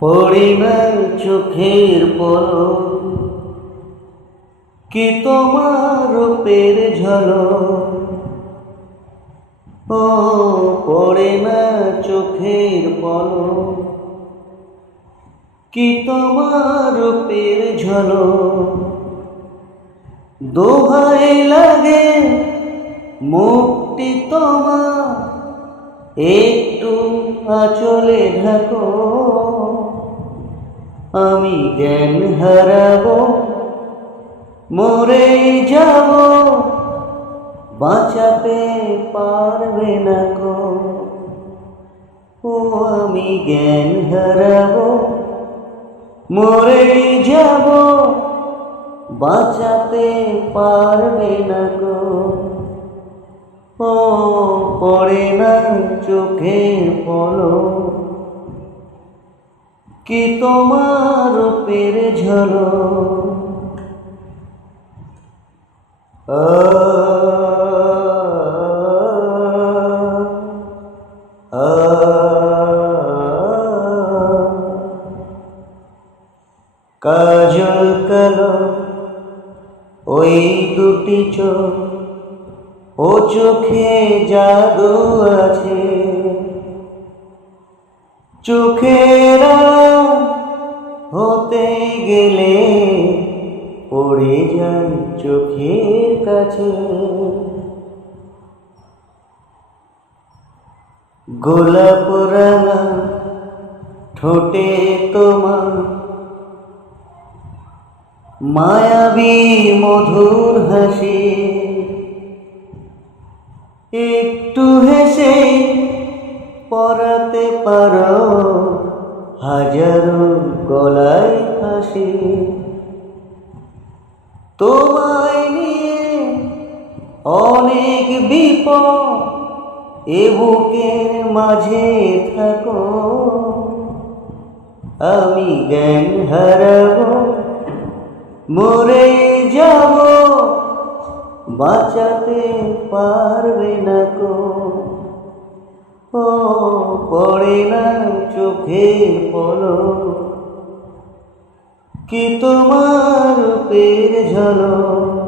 পড়ে না চোখের পলক, কি তোমার রূপের ঝলক। ও পড়ে না চোখের পলক, কি তোমার রূপের ঝলক। দোহাই লাগে মুক্তি তোমার, একটু আঁচলে ঢাকো। আমি জ্ঞান হারাবো, মরে যাব, বাঁচাতে পারবে না কো। ও আমি জ্ঞান হারাবো, মরে যাব, বাঁচাতে পারবে না কো। ও পড়ে না চোখের পলক, কি তোমার রূপের ঝলক। কাজল কালো ওই দুটি চোখ, ও চোখে জাদু আছে। চোখের হতে গেলে পড়ে যায় চোখের কাছে। গোলাপ রাঙা ঠোঁটে তোমার, মায়াবী মধুর হাসি। একটু হেসে পরাতে পারো হাজারো গলায় ফাঁসি। তোমায় নিয়ে অনেক বিপদ, এ বুকের মাঝে থাকো। আমি জ্ঞান হারাবো, মরে যাব, বাঁচাতে পারবে না কো। ও পড়ে না চোখের পলক, কি তোমার রূপের ঝলক।